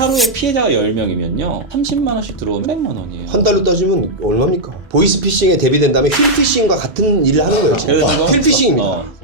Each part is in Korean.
하루에 피해자가 10명이면요 30만 원씩 들어오면 100만 원이에요. 한 달로 따지면 얼마입니까? 보이스피싱에 대비된 다음에 휠피싱과 같은 일을 하는 거예요. 그래서 휠피싱입니다.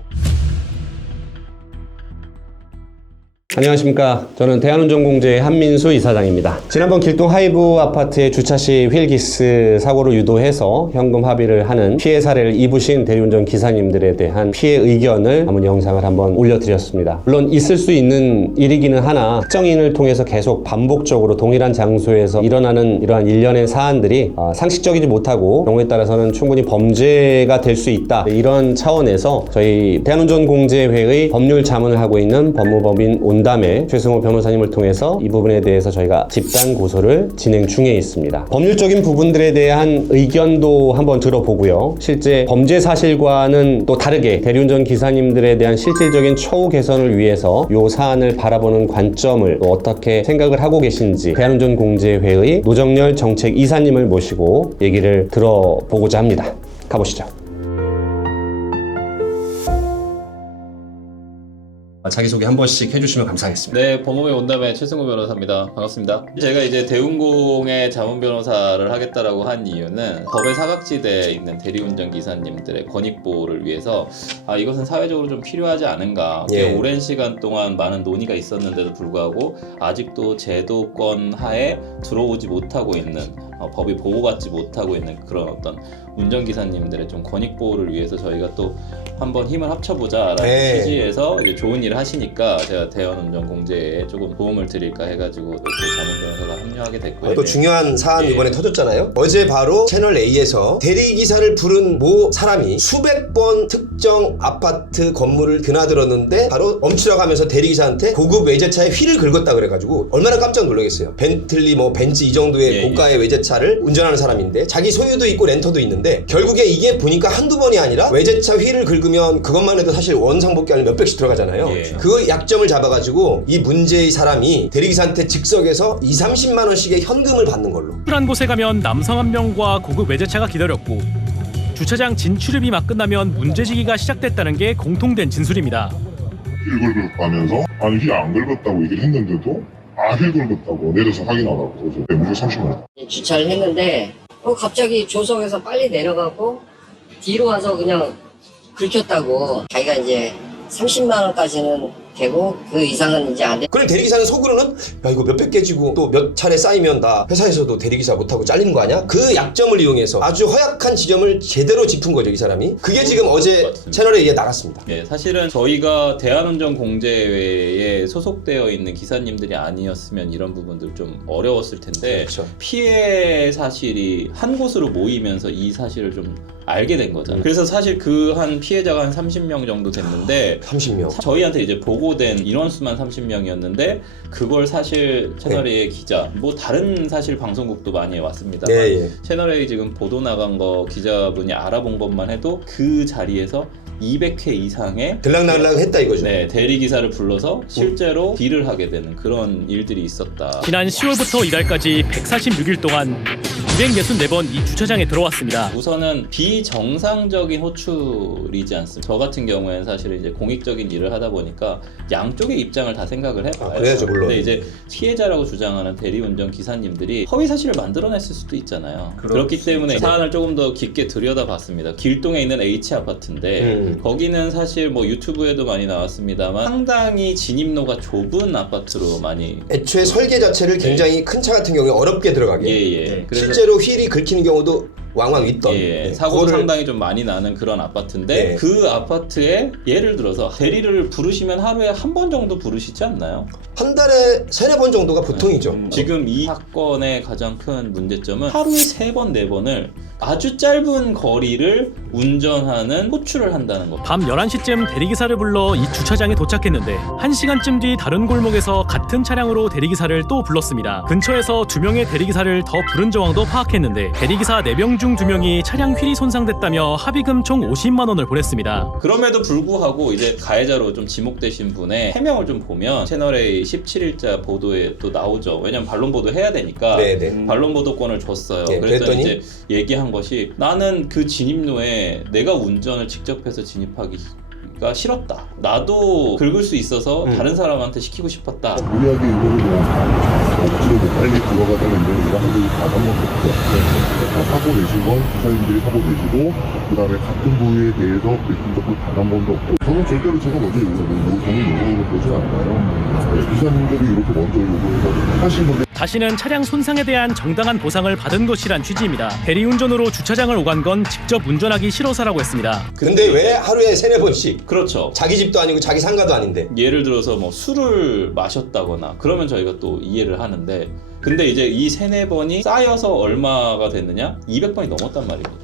안녕하십니까. 저는 대한운전공제의 한민수 이사장입니다. 지난번 길동 하이브 아파트의 주차 시 휠기스 사고를 유도해서 현금 합의를 하는 피해 사례를 입으신 대리운전 기사님들에 대한 피해 의견을 담은 영상을 한번 올려드렸습니다. 물론 있을 수 있는 일이기는 하나 특정인을 통해서 계속 반복적으로 동일한 장소에서 일어나는 이러한 일련의 사안들이 상식적이지 못하고 경우에 따라서는 충분히 범죄가 될 수 있다. 이런 차원에서 저희 대한운전공제회의 법률 자문을 하고 있는 법무법인 온담의 최승호 변호사님을 통해서 이 부분에 대해서 저희가 집단 고소를 진행 중에 있습니다. 법률적인 부분들에 대한 의견도 한번 들어보고요. 실제 범죄 사실과는 또 다르게 대리운전 기사님들에 대한 실질적인 처우 개선을 위해서 이 사안을 바라보는 관점을 또 어떻게 생각을 하고 계신지 대한운전공제회의 노정열 정책이사님을 모시고 얘기를 들어보고자 합니다. 가보시죠. 자기소개 한 번씩 해주시면 감사하겠습니다. 네, 법무법인 온담의 최승호 변호사입니다. 반갑습니다. 제가 이제 대운공의 자문 변호사를 하겠다라고 한 이유는 법의 사각지대에 있는 대리운전 기사님들의 권익보호를 위해서 이것은 사회적으로 좀 필요하지 않은가. 꽤 오랜 시간 동안 많은 논의가 있었는데도 불구하고 아직도 제도권 하에 들어오지 못하고 있는 법이 보호받지 못하고 있는 그런 어떤 운전기사님들의 좀 권익보호를 위해서 저희가 또 한번 힘을 합쳐보자라는 취지에서 이제 좋은 일을 하시니까 제가 대한운전공제에 조금 도움을 드릴까 해가지고 또 자문 변호사가 합류하게 됐고요. 또 중요한 사안이 이번에 터졌잖아요. 어제 바로 채널A에서 대리기사를 부른 모 사람이 수백 번 특정 아파트 건물을 드나들었는데 바로 멈추라고 하면서 대리기사한테 고급 외제차에 휠을 긁었다 그래가지고 얼마나 깜짝 놀라겠어요. 벤틀리 벤츠 이 정도의 고가의 외제차를 운전하는 사람인데 자기 소유도 있고 렌터도 있는데 결국에 이게 보니까 한두 번이 아니라 외제차 휠을 긁으면 그것만 해도 사실 원상복귀 하려면 몇백씩 들어가잖아요. 그 약점을 잡아가지고 이 문제의 사람이 대리기사한테 즉석에서 20-30만 원씩의 현금을 받는 걸로. 한 곳에 가면 남성 한 명과 고급 외제차가 기다렸고 주차장 진출입이 막 끝나면 문제제기가 시작됐다는 게 공통된 진술입니다. 휠 긁었다면서 아니 휠 안 긁었다고 얘기를 했는데도 휠 긁었다고 내려서 확인하라고 그래서 무려 30만 원. 주차를 했는데 갑자기 조석에서 빨리 내려가고 뒤로 와서 그냥 긁혔다고. 자기가 이제 30만 원까지는 되고 그 이상은 이제 안 돼. 그럼 대리기사는 속으로는 야 이거 몇백 개지고 또 몇 차례 쌓이면 나 회사에서도 대리기사 못하고 잘리는 거 아니야? 그 약점을 이용해서 아주 허약한 지점을 제대로 짚은 거죠, 이 사람이. 그게 지금 어제 채널에 나갔습니다. 네, 사실은 저희가 대한운전공제회에 소속되어 있는 기사님들이 아니었으면 이런 부분들 좀 어려웠을 텐데 그렇죠. 피해 사실이 한 곳으로 모이면서 이 사실을 좀 알게 된 거잖아요. 그래서 사실 그 한 피해자가 한 30명 정도 됐는데 30명. 저희한테 이제 보고된 인원수만 30명이었는데 그걸 사실 채널A 기자 다른 사실 방송국도 많이 왔습니다만 채널A 지금 보도 나간 거 기자분이 알아본 것만 해도 그 자리에서 200회 이상의 들락날락 했다 이거죠. 네, 대리기사를 불러서 실제로 딜을 하게 되는 그런 일들이 있었다. 지난 10월부터 이달까지 146일 동안 264번 이 주차장에 들어왔습니다. 우선은 비정상적인 호출이지 않습니까? 저 같은 경우에는 사실 이제 공익적인 일을 하다 보니까 양쪽의 입장을 다 생각을 해봐요. 그래야죠, 물론. 근데 이제 피해자라고 주장하는 대리운전 기사님들이 허위 사실을 만들어냈을 수도 있잖아요. 그렇기 때문에 사안을 조금 더 깊게 들여다봤습니다. 길동에 있는 H 아파트인데 거기는 사실 유튜브에도 많이 나왔습니다만 상당히 진입로가 좁은 아파트로 많이 애초에 설계 자체를 굉장히 큰 차 같은 경우에 어렵게 들어가게. 그래서 실제로 휠이 긁히는 경우도 왕왕 있던 사고도 상당히 좀 많이 나는 그런 아파트인데 그 아파트에 예를 들어서 대리를 부르시면 하루에 한 번 정도 부르시지 않나요? 한 달에 3-4번 정도가 보통이죠. 지금 이 사건의 가장 큰 문제점은 하루에 3번, 4번을 아주 짧은 거리를 운전하는 호출을 한다는 것. 밤 11시쯤 대리기사를 불러 이 주차장에 도착했는데 1시간쯤 뒤 다른 골목에서 같은 차량으로 대리기사를 또 불렀습니다. 근처에서 2명의 대리기사를 더 부른 정황도 파악했는데 대리기사 4명 중 2명이 차량 휠이 손상됐다며 합의금 총 50만 원을 보냈습니다. 그럼에도 불구하고 이제 가해자로 좀 지목되신 분의 해명을 좀 보면 채널A 17일자 보도에 또 나오죠. 왜냐면 반론 보도 해야 되니까 반론 보도권을 줬어요. 그랬더니 이제 얘기한 것이 나는 그 진입로에 내가 운전을 직접 해서 진입하기가 싫었다. 나도 긁을 수 있어서 다른 사람한테 시키고 싶었다. 무리하게 이거를 들어가다가 이런 일하는 다 사고 내신 건 기사님들이 사고 내시고 그 다음에 같은 부위에 대해서 백분적으로 단 한 번도 없고 저는 절대로 제가 먼저 돈을 요구하는 거지 않아요. 기사님들이 이렇게 먼저 요구해서 하신 건데 다시는 차량 손상에 대한 정당한 보상을 받은 것이란 취지입니다. 대리운전으로 주차장을 오간 건 직접 운전하기 싫어서라고 했습니다. 근데 왜 하루에 3-4번씩 그렇죠. 자기 집도 아니고 자기 상가도 아닌데 예를 들어서 뭐 술을 마셨다거나 그러면 저희가 또 이해를 하는데 근데 이제 이 3-4번이 쌓여서 얼마가 됐느냐? 200번이 넘었단 말이거든요.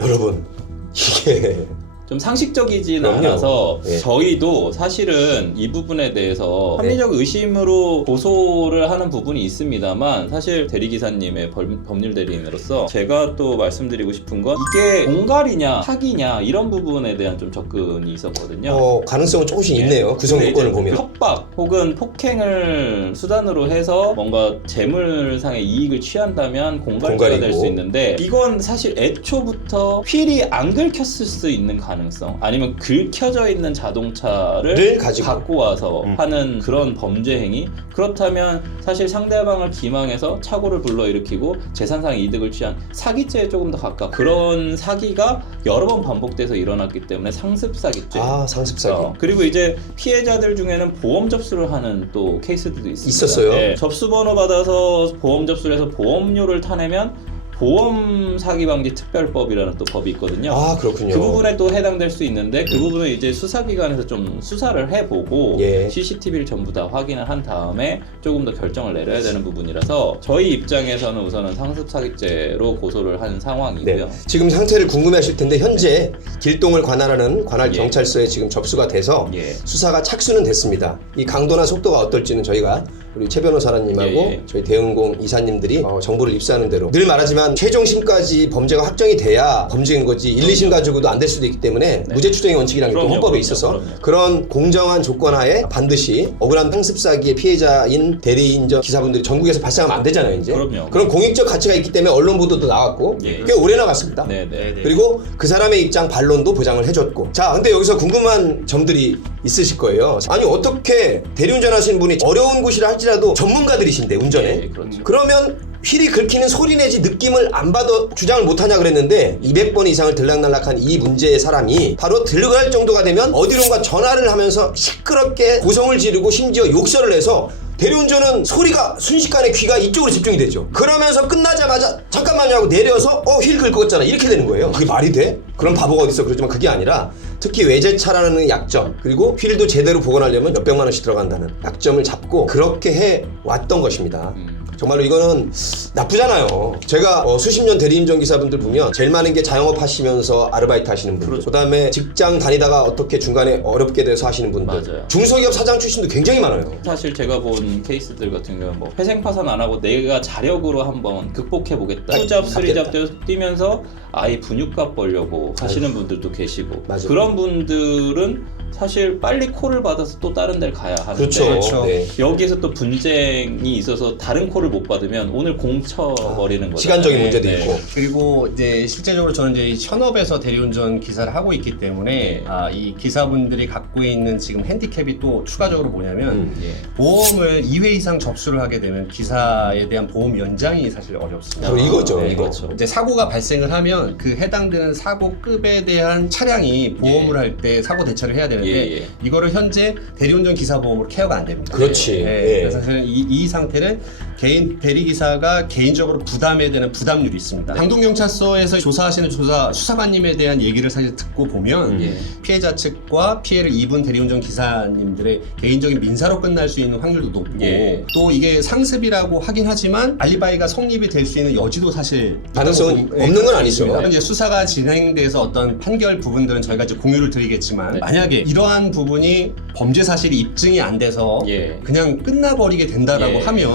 여러분 이게 좀 상식적이지는 그럼요. 않아서 예. 저희도 사실은 이 부분에 대해서 합리적 의심으로 고소를 하는 부분이 있습니다만 사실 대리기사님의 법률 대리인으로서 제가 또 말씀드리고 싶은 건 이게 공갈이냐 사기냐 이런 부분에 대한 좀 접근이 있었거든요. 가능성은 조금씩 있네요. 구성 근데 요건을 이제 보면. 협박 혹은 폭행을 수단으로 해서 뭔가 재물상의 이익을 취한다면 공갈죄가 공갈이고. 될 수 있는데 이건 사실 애초부터 휠이 안 긁혔을 수 있는 가능성 아니면 긁혀져 있는 자동차를 를 가지고. 갖고 와서 하는 그런 범죄 행위 그렇다면 사실 상대방을 기망해서 사고를 불러일으키고 재산상의 이득을 취한 사기죄에 조금 더 가깝고 그런 사기가 여러 번 반복돼서 일어났기 때문에 상습 사기죄 상습 사기. 그리고 이제 피해자들 중에는 보험 접수를 하는 또 케이스들도 있습니다. 있었어요? 네, 접수번호 받아서 보험 접수를 해서 보험료를 타내면 보험 사기 방지 특별법이라는 또 법이 있거든요. 그렇군요. 그 부분에 또 해당될 수 있는데 그 부분은 이제 수사기관에서 좀 수사를 해보고 예. CCTV를 전부 다 확인을 한 다음에 조금 더 결정을 내려야 되는 부분이라서 저희 입장에서는 우선은 상습사기죄로 고소를 한 상황이고요. 네. 지금 상태를 궁금해하실 텐데 현재 길동을 관할하는 관할 예. 경찰서에 지금 접수가 돼서 예. 수사가 착수는 됐습니다. 이 강도나 속도가 어떨지는 저희가 우리 최 변호사님하고 예. 저희 대응공 이사님들이 정보를 입수하는 대로 늘 말하지만 최종심까지 범죄가 확정이 돼야 범죄인 거지 1, 2심 가지고도 안 될 수도 있기 때문에 무죄 추정의 원칙이라는 게 또 그럼요, 헌법에 그럼요, 있어서 그럼요. 그런 공정한 조건하에 반드시 억울한 상습사기의 피해자인 대리인전 기사분들이 전국에서 발생하면 안 되잖아요 이제. 그럼요. 그런 공익적 가치가 있기 때문에 언론 보도도 나왔고 예. 꽤 오래 나갔습니다. 네네. 그리고 그 사람의 입장 반론도 보장을 해줬고. 자, 근데 여기서 궁금한 점들이 있으실 거예요. 아니 어떻게 대리운전 하시는 분이 어려운 곳이라 할지라도 전문가들이신데 운전에 예, 그렇죠. 그러면 휠이 긁히는 소리 내지 느낌을 안 받아 주장을 못하냐 그랬는데 200번 이상을 들락날락한 이 문제의 사람이 바로 들어갈 정도가 되면 어디론가 전화를 하면서 시끄럽게 고성을 지르고 심지어 욕설을 해서 대리운전은 소리가 순식간에 귀가 이쪽으로 집중이 되죠. 그러면서 끝나자마자 잠깐만요 하고 내려서 휠 긁었잖아 이렇게 되는 거예요. 그게 말이 돼? 그런 바보가 어딨어. 그렇지만 그게 아니라 특히 외제차라는 약점 그리고 휠도 제대로 복원하려면 몇백만 원씩 들어간다는 약점을 잡고 그렇게 해 왔던 것입니다. 정말로 이거는 나쁘잖아요. 제가 수십 년 대리운전 기사분들 보면 제일 많은 게 자영업 하시면서 아르바이트 하시는 분들, 그다음에 직장 다니다가 어떻게 중간에 어렵게 돼서 하시는 분들, 맞아요. 중소기업 사장 출신도 굉장히 많아요. 사실 제가 본 케이스들 같은 경우는 뭐 회생 파산 안 하고 내가 자력으로 한번 극복해 보겠다. 투잡, 쓰리잡 뛰면서 아이 분유값 벌려고 하시는 분들도 계시고 맞아요. 그런 분들은 사실 빨리 콜을 받아서 또 다른 데를 가야 하는데 그렇죠. 네. 여기에서 또 분쟁이 있어서 다른 콜을 못 받으면 오늘 공쳐버리는 거죠. 시간적인 문제도 있고. 그리고 이제 실제적으로 저는 이제 현업에서 대리운전 기사를 하고 있기 때문에 이 기사분들이 갖고 있는 지금 핸디캡이 또 추가적으로 뭐냐면 예. 보험을 2회 이상 접수를 하게 되면 기사에 대한 보험 연장이 사실 어렵습니다. 바로 이거죠. 네, 이거. 그렇죠. 이제 사고가 발생을 하면 그 해당되는 사고급에 대한 차량이 보험을 할 때 사고 대처를 해야 되는데 예. 이거를 현재 대리운전 기사 보험으로 케어가 안 됩니다. 그렇지. 네, 예. 그래서 사실 이 상태는 개인 대리기사가 개인적으로 부담해야 되는 부담률이 있습니다. 강동경찰서에서 조사하시는 수사관님에 대한 얘기를 사실 듣고 보면 예. 피해자 측과 피해를 입은 대리운전 기사님들의 개인적인 민사로 끝날 수 있는 확률도 높고 예. 또 이게 상습이라고 하긴 하지만 알리바이가 성립이 될 수 있는 여지도 사실 가능성은 있다고 없는 건 아니죠. 있습니다. 이제 수사가 진행돼서 어떤 판결 부분들은 저희가 이제 공유를 드리겠지만 네. 만약에 이러한 부분이 범죄 사실이 입증이 안 돼서 예. 그냥 끝나버리게 된다라고 예. 하면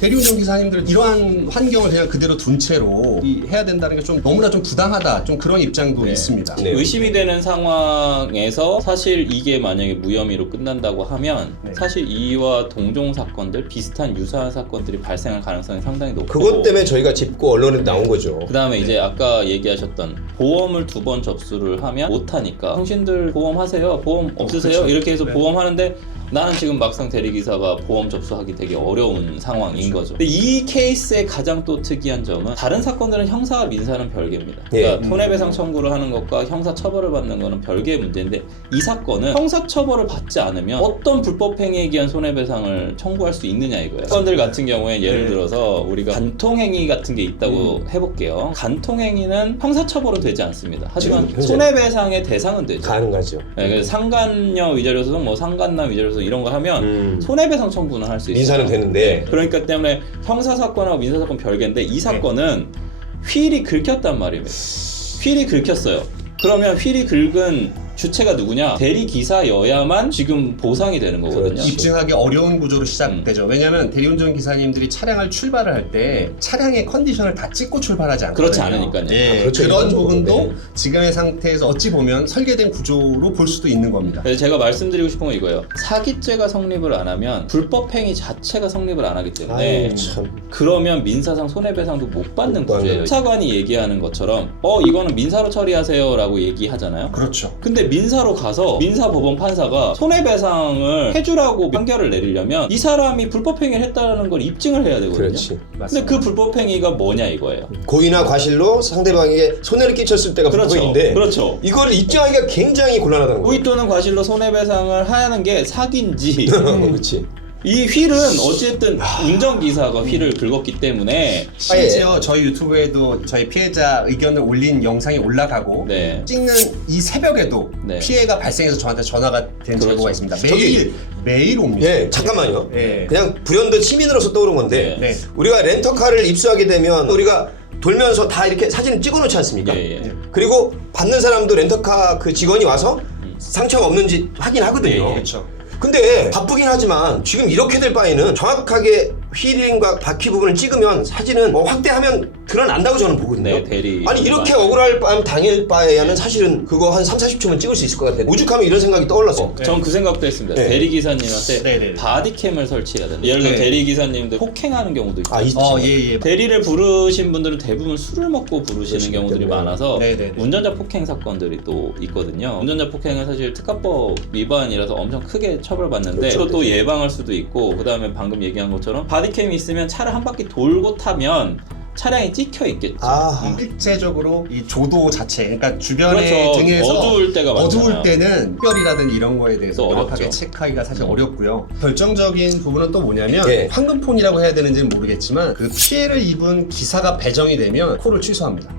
대리운전 기사님들 이러한 환경을 그냥 그대로 둔 채로 해야 된다는 게 좀 너무나 좀 부당하다 좀 그런 입장도 네. 있습니다. 네. 의심이 되는 상황에서 사실 이게 만약에 무혐의로 끝난다고 하면 네. 사실 이와 동종 사건들 비슷한 유사한 사건들이 발생할 가능성이 상당히 높고 그것 때문에 저희가 짚고 언론에 나온 거죠. 그 다음에 이제 아까 얘기하셨던 보험을 2번 접수를 하면 못하니까 당신들 보험 하세요? 보험 없으세요? 그렇죠. 이렇게 해서 네. 보험 하는데 나는 지금 막상 대리기사가 보험 접수하기 되게 어려운 상황인 거죠. 근데 이 케이스의 가장 또 특이한 점은 다른 사건들은 형사와 민사는 별개입니다. 그러니까 예. 손해배상 청구를 하는 것과 형사 처벌을 받는 거는 별개의 문제인데 이 사건은 형사 처벌을 받지 않으면 어떤 불법 행위에 기한 손해배상을 청구할 수 있느냐 이거예요. 사건들 같은 경우에 예를 들어서 우리가 간통행위 같은 게 있다고 해볼게요. 간통행위는 형사 처벌은 되지 않습니다. 하지만 지금 현재 손해배상의 대상은 되죠. 가능하죠. 네, 그래서 상간녀 위자료소송, 뭐 상간남 위자료소송 이런 거 하면 손해배상 청구는 할 수 있어요. 민사는 되는데 그러니까 때문에 형사 사건하고 민사 사건 별개인데 이 사건은 휠이 긁혔단 말입니다. 휠이 긁혔어요. 그러면 휠이 긁은 주체가 누구냐? 대리기사여야만 지금 보상이 되는 거거든요. 그렇지. 입증하기 어려운 구조로 시작되죠. 왜냐하면 대리운전 기사님들이 차량을 출발을 할 때 차량의 컨디션을 다 찍고 출발하지 않거든요. 그렇지 않으니까요. 예, 아, 그렇죠. 그런 일반적으로. 부분도 네. 지금의 상태에서 어찌 보면 설계된 구조로 볼 수도 있는 겁니다. 그래서 제가 말씀드리고 싶은 건 이거예요. 사기죄가 성립을 안 하면 불법행위 자체가 성립을 안 하기 때문에 아유, 참. 그러면 민사상 손해배상도 못 받는 못 받는 구조예요. 거죠. 사관이 얘기하는 것처럼 이거는 민사로 처리하세요 라고 얘기하잖아요. 그렇죠. 근데 민사로 가서 민사법원 판사가 손해배상을 해주라고 판결을 내리려면 이 사람이 불법행위를 했다는 걸 입증을 해야 되거든요. 그렇지. 근데 그 불법행위가 뭐냐 이거예요. 고의나 과실로 상대방에게 손해를 끼쳤을 때가 불법인데 그렇죠. 이걸 입증하기가 굉장히 곤란하다는 거예요. 고의 또는 과실로 손해배상을 하는 게 사기인지 그렇지. 이 휠은 어쨌든 운전기사가 휠을 긁었기 때문에 심지어 저희 유튜브에도 저희 피해자 의견을 올린 영상이 올라가고 네. 찍는 이 새벽에도 네. 피해가 발생해서 저한테 전화가 된 그렇죠. 제보가 있습니다. 저기- 매일 옵니다. 예, 잠깐만요. 예. 그냥 불현듯 시민으로서 떠오른 건데 네. 우리가 렌터카를 입수하게 되면 우리가 돌면서 다 이렇게 사진을 찍어놓지 않습니까? 예, 예. 그리고 받는 사람도 렌터카 그 직원이 와서 상처가 없는지 확인하거든요. 예, 예. 그렇죠. 근데 바쁘긴 하지만 지금 이렇게 될 바에는 정확하게 휠링과 바퀴 부분을 찍으면 사진은 확대하면 드러난다고 저는 보거든요. 네, 대리. 아니 이렇게 억울할 바면 당일 바에야는 사실은 그거 한 3-40초면 찍을 수 있을 것 같아요. 오죽하면 이런 생각이 떠올랐어요. 전 그 생각도 했습니다. 네. 대리기사님한테 네. 바디캠을 설치해야 된다. 예를 들어 네. 대리기사님들 폭행하는 경우도 있고. 아, 있죠. 예. 대리를 부르신 분들은 대부분 술을 먹고 부르시는 그렇기 경우들이 때문에. 많아서 네네네. 운전자 폭행 사건들이 또 있거든요. 운전자 폭행은 사실 특가법 위반이라서 엄청 크게 처벌받는데 그렇죠. 또 예방할 수도 있고, 그 다음에 방금 얘기한 것처럼 바디캠이 있으면 차를 한 바퀴 돌고 타면 차량이 찍혀 있겠죠. 아, 실제적으로 이 조도 자체, 그러니까 주변의 그렇죠. 등에서 어두울 때가 많잖아요. 어두울 때는 특별이라든지 이런 거에 대해서 또 명확하게 어렵죠. 체크하기가 사실 어렵고요. 결정적인 부분은 또 뭐냐면 예. 황금폰이라고 해야 되는지는 모르겠지만 그 피해를 입은 기사가 배정이 되면 콜을 취소합니다.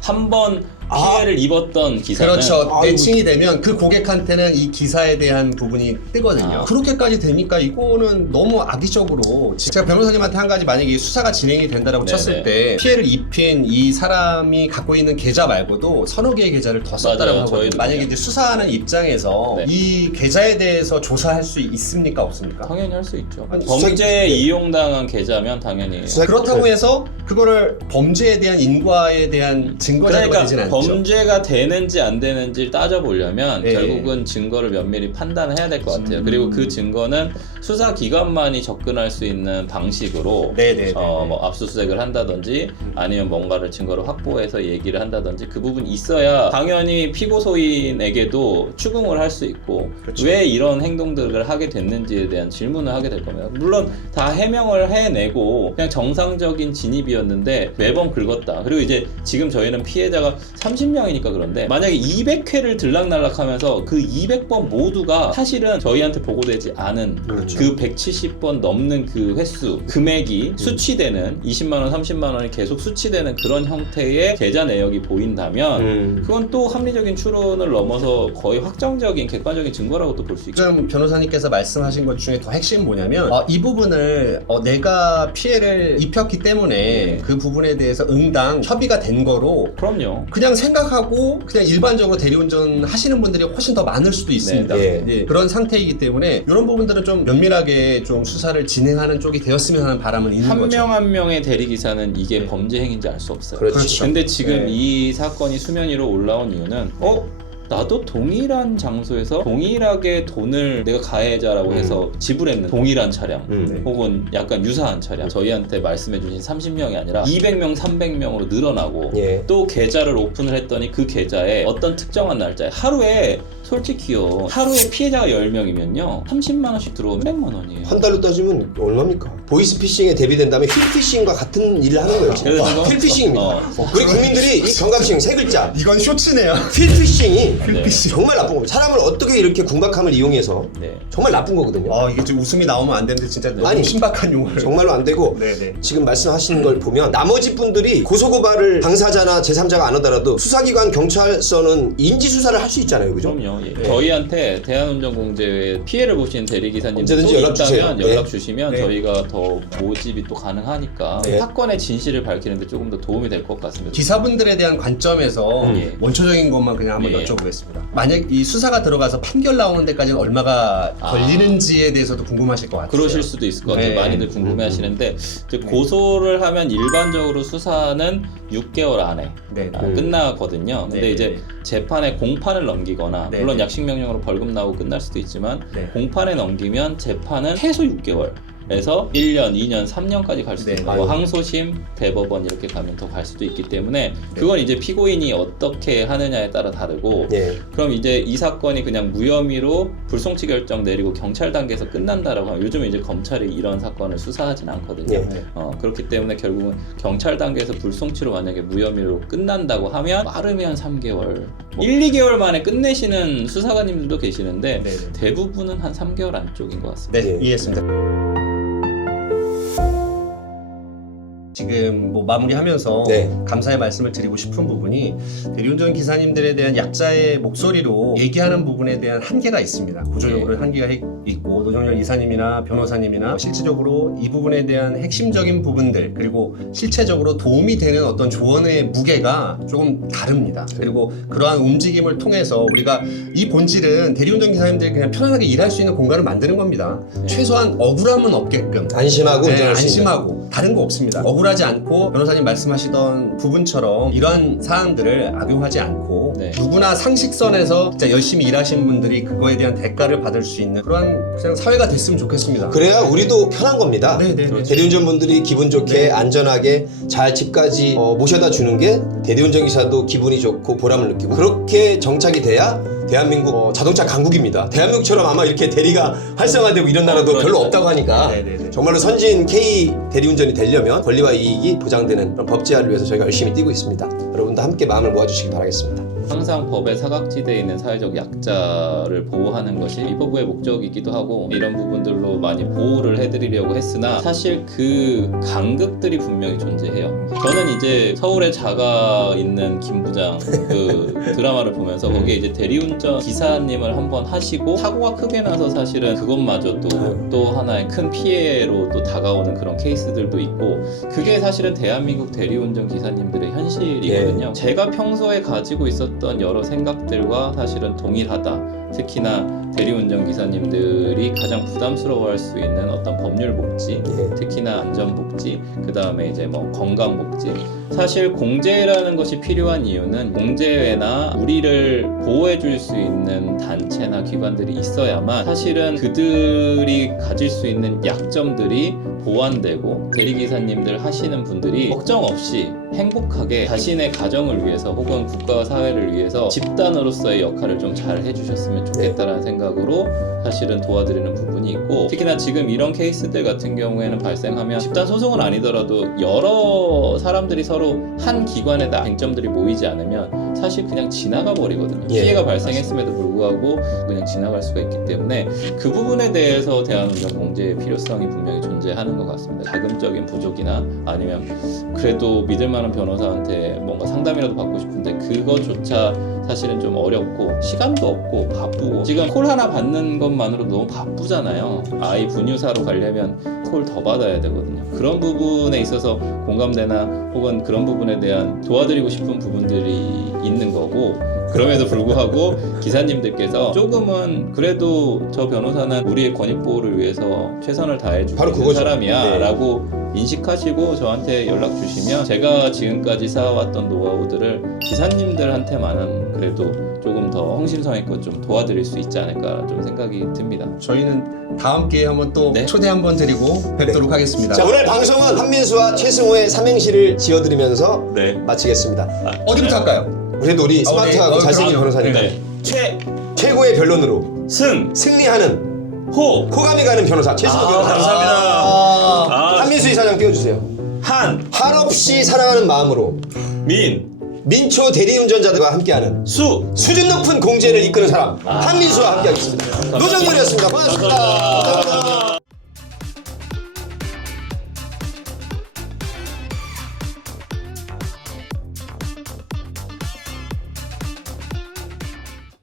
한번 피해를 입었던 기사는 그렇죠. 아이고. 매칭이 되면 그 고객한테는 이 기사에 대한 부분이 뜨거든요. 아. 그렇게까지 되니까 이거는 너무 악의적으로 제가 변호사님한테 한 가지 만약에 수사가 진행이 된다라고 네네. 쳤을 때 피해를 입힌 이 사람이 갖고 있는 계좌 말고도 서너 개의 계좌를 더 썼다라고 맞아요. 하거든요. 저희도 만약에 그래요. 이제 수사하는 입장에서 네. 이 계좌에 대해서 조사할 수 있습니까 없습니까? 당연히 할 수 있죠. 아니, 범죄에 네. 이용당한 계좌면 당연히. 그렇다고 해서 그거를 범죄에 대한 인과에 대한 증거 자료가 그러니까 되진 않죠. 범죄가 되는지 안 되는지 따져보려면 예. 결국은 증거를 면밀히 판단해야 될 것 같아요. 그리고 그 증거는 수사기관만이 접근할 수 있는 방식으로 네네. 뭐 압수수색을 한다든지 아니면 뭔가를 증거를 확보해서 얘기를 한다든지 그 부분이 있어야 당연히 피고소인에게도 추궁을 할 수 있고 그렇죠. 왜 이런 행동들을 하게 됐는지에 대한 질문을 하게 될 겁니다. 물론 다 해명을 해내고 그냥 정상적인 진입이었는데 매번 긁었다. 그리고 이제 지금 저희는 피해자가 30명이니까 그런데 만약에 200회를 들락날락하면서 그 200번 모두가 사실은 저희한테 보고되지 않은 그렇죠. 그 170번 넘는 그 횟수 금액이 수치되는 20만원 30만원이 계속 수치되는 그런 형태의 계좌 내역이 보인다면 그건 또 합리적인 추론을 넘어서 거의 확정적인 객관적인 증거라고 또 볼 수 있죠. 지금 변호사님께서 말씀하신 것 중에 더 핵심은 뭐냐면 이 부분을 내가 피해를 입혔기 때문에 그 부분에 대해서 응당 협의가 된 거로 그럼요. 그냥 생각하고 그냥 일반적으로 대리운전 하시는 분들이 훨씬 더 많을 수도 있습니다. 네. 예, 그런 상태이기 때문에 이런 부분들은 좀 면밀하게 좀 수사를 진행하는 쪽이 되었으면 하는 바람은 있는 한 거죠. 명 한 명의 대리기사는 이게 범죄 행위인지 알 수 없어요. 그렇죠. 근데 지금 네. 이 사건이 수면 위로 올라온 이유는 나도 동일한 장소에서 동일하게 돈을 내가 가해자라고 해서 지불했는 동일한 차량 혹은 약간 유사한 차량 저희한테 말씀해주신 30명이 아니라 200명, 300명으로 늘어나고 예. 또 계좌를 오픈을 했더니 그 계좌에 어떤 특정한 날짜에 하루에 솔직히요 하루에 피해자가 10명이면요 30만 원씩 들어오면 100만 원이에요. 한 달로 따지면 얼마입니까? 보이스피싱에 대비된다면 휠피싱과 같은 일을 하는 거예요. 그래서 휠피싱입니다. 우리 국민들이 이 경각심 세 글자 이건 쇼츠네요. 휠피싱이 네. 정말 나쁜 겁니다. 사람을 어떻게 이렇게 궁박함을 이용해서 네. 정말 나쁜 거거든요. 이게 좀 웃음이 나오면 안 되는데 진짜 너무 아니, 신박한 용어를. 정말로 안 되고 네네. 지금 말씀하시는 걸 보면 나머지 분들이 고소고발을 당사자나 제3자가 안 하더라도 수사기관 경찰서는 인지수사를 할 수 있잖아요. 그죠? 그럼요. 예. 저희한테 대한운전공제에 피해를 보신 대리기사님들 언제든지 또 연락 주세요. 있다면 네. 연락 주시면 네. 저희가 더 모집이 또 가능하니까 네. 사건의 진실을 밝히는데 조금 더 도움이 될 것 같습니다. 기사분들에 대한 관점에서 예. 원초적인 것만 그냥 한번 예. 여쭤보겠습니다. 만약 이 수사가 들어가서 판결 나오는 데까지는 얼마가 걸리는지에 대해서도 궁금하실 것 같아요. 그러실 수도 있을 것 같아요. 네. 많이들 궁금해하시는데 이제 고소를 하면 일반적으로 수사는 6개월 안에 네. 끝나거든요. 근데 네. 이제 재판에 공판을 넘기거나 네. 물론 약식명령으로 벌금 나오고 끝날 수도 있지만 네. 공판에 넘기면 재판은 최소 6개월. 에서 1년, 2년, 3년까지 갈 수도 네. 있고 아유. 항소심, 대법원 이렇게 가면 더 갈 수도 있기 때문에 그건 이제 피고인이 어떻게 하느냐에 따라 다르고 예. 그럼 이제 이 사건이 그냥 무혐의로 불송치 결정 내리고 경찰 단계에서 끝난다라고 하면 요즘 이제 검찰이 이런 사건을 수사하진 않거든요. 예. 네. 그렇기 때문에 결국은 경찰 단계에서 불송치로 만약에 무혐의로 끝난다고 하면 빠르면 3개월, 1, 2개월 만에 끝내시는 수사관님들도 계시는데 네. 대부분은 한 3개월 안쪽인 것 같습니다. 네, 예. 이해했습니다. 지금 뭐 마무리하면서 네. 감사의 말씀을 드리고 싶은 부분이 대리운전 기사님들에 대한 약자의 목소리로 얘기하는 부분에 대한 한계가 있습니다. 구조적으로 한계가 있고 노정열 이사님이나 변호사님이나 실질적으로 이 부분에 대한 핵심적인 부분들 그리고 실체적으로 도움이 되는 어떤 조언의 무게가 조금 다릅니다. 그리고 그러한 움직임을 통해서 우리가 이 본질은 대리운전 기사님들이 그냥 편안하게 일할 수 있는 공간을 만드는 겁니다. 최소한 억울함은 없게끔 안심하고 네, 운전할 수 있는. 안심하고 다른 거 없습니다. 억울하지 않고 변호사님 말씀하시던 부분처럼 이러한 사항들을 악용하지 않고 네. 누구나 상식선에서 진짜 열심히 일하신 분들이 그거에 대한 대가를 받을 수 있는 그런 그냥 사회가 됐으면 좋겠습니다. 그래야 우리도 편한 겁니다. 네, 네, 네. 대리운전 분들이 기분 좋게 안전하게 잘 집까지 모셔다 주는 게 대리운전 기사도 기분이 좋고 보람을 느끼고 그렇게 정착이 돼야 대한민국 자동차 강국입니다. 대한민국처럼 아마 이렇게 대리가 활성화되고 이런 나라도 별로 그러니까요. 없다고 하니까 네, 네, 네. 정말로 선진 K 대리운전이 되려면 권리와 이익이 보장되는 그런 법제화를 위해서 저희가 열심히 뛰고 있습니다. 여러분도 함께 마음을 모아주시기 바라겠습니다. 항상 법의 사각지대에 있는 사회적 약자를 보호하는 것이 이 법의 목적이기도 하고 이런 부분들로 많이 보호를 해드리려고 했으나 사실 그 간극들이 분명히 존재해요. 저는 이제 서울에 자가 있는 김 부장 그 드라마를 보면서 거기에 이제 대리운전 기사님을 한번 하시고 사고가 크게 나서 사실은 그것마저도 또 하나의 큰 피해로 또 다가오는 그런 케이스들도 있고 그게 사실은 대한민국 대리운전 기사님들의 현실이거든요. 제가 평소에 가지고 있었던 여러 생각들과 사실은 동일하다. 특히나 대리운전 기사님들이 가장 부담스러워할 수 있는 어떤 법률 복지, 특히나 안전복지, 그 다음에 이제 뭐 건강복지. 사실 공제라는 것이 필요한 이유는 공제회나 우리를 보호해줄 수 있는 단체나 기관들이 있어야만 사실은 그들이 가질 수 있는 약점들이 보완되고 대리기사님들 하시는 분들이 걱정 없이 행복하게 자신의 가정을 위해서 혹은 국가와 사회를 위해서 집단으로서의 역할을 좀 잘 해주셨으면 좋겠다라는 생각으로 사실은 도와드리는 부분이 있고 특히나 지금 이런 케이스들 같은 경우에는 발생하면 집단 소송은 아니더라도 여러 사람들이 서로 한 기관에다 쟁점들이 모이지 않으면 사실 그냥 지나가 버리거든요. 예. 피해가 발생했음에도 불구하고 그냥 지나갈 수가 있기 때문에 그 부분에 대해서 대한운전 공제의 필요성이 분명히 존재하는 것 같습니다. 자금적인 부족이나 아니면 그래도 믿을 만한 변호사한테 뭔가 상담이라도 받고 싶은데 그것조차 사실은 좀 어렵고 시간도 없고 바쁘고 지금 콜 하나 받는 것만으로 너무 바쁘잖아요. 아이 분유사로 가려면 콜 더 받아야 되거든요. 그런 부분에 있어서 공감대나 혹은 그런 부분에 대한 도와드리고 싶은 부분들이 있는 거고 그럼에도 불구하고 기사님들께서 조금은 그래도 저 변호사는 우리의 권익 보호를 위해서 최선을 다해주고 바로 있는 그거죠. 사람이야 네. 라고 인식하시고 저한테 연락 주시면 제가 지금까지 쌓아왔던 노하우들을 기사님들한테만은 그래도 조금 더 성심성의껏 좀 도와드릴 수 있지 않을까 좀 생각이 듭니다. 저희는 다음 기회에 한번 또 네. 초대 한번 드리고 뵙도록 하겠습니다. 자, 오늘 방송은 한민수와 최승호의 삼행시를 지어드리면서 네. 마치겠습니다. 어디부터 할까요? 그래도 우리 스마트하고 잘생긴 그럼. 변호사니까 네. 최고의 변론으로 승! 승리하는 호! 호감이 가는 변호사 최승호 변호사. 감사합니다. 한민수 이사장 띄워주세요. 한없이 사랑하는 마음으로 민초 대리운전자들과 함께하는 수준 높은 공제를 이끄는 사람 한민수와 함께하겠습니다. 노정렬이었습니다. 고맙습니다. 감사합니다.